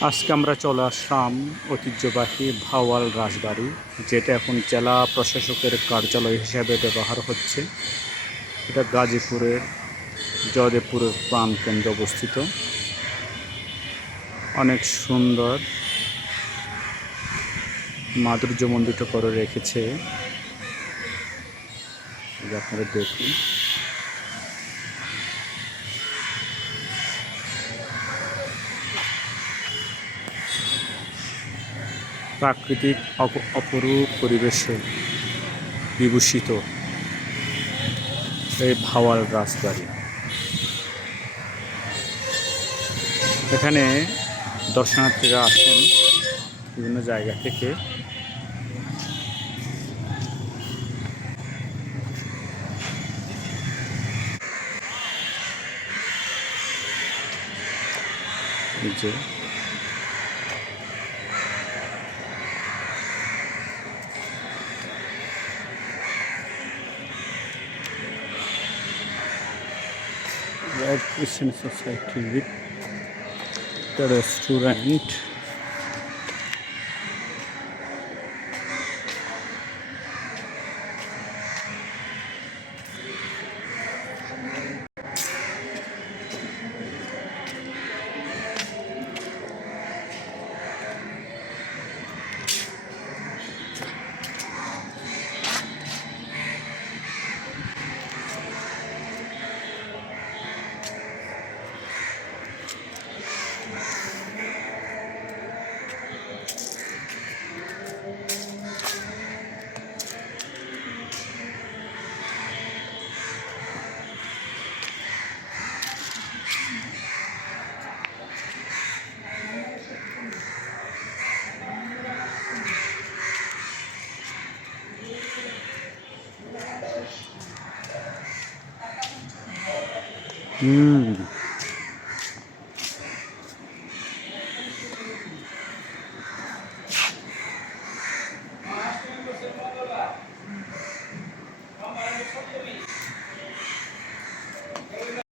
আজকে আমরা চলে আসলাম ঐতিহ্যবাহী ভাওয়াল রাজবাড়ি, যেটা এখন জেলা প্রশাসকের কার্যালয় হিসাবে ব্যবহার হচ্ছে। এটা গাজীপুরের জয়দেবপুরের প্রাণ কেন্দ্রে অবস্থিত। অনেক সুন্দর মাধুর্যমণ্ডিত করে রেখেছে। আপনারা দেখুন। প্রাকৃতিক অপ- অপরূপ পরিবেশে বিভূষিত এই ভাওয়াল রাজবাড়ি এখানে দর্শনার্থীরা আসেন বিভিন্ন জায়গা থেকে। যে Red Christian Society with the restaurant. 嗯。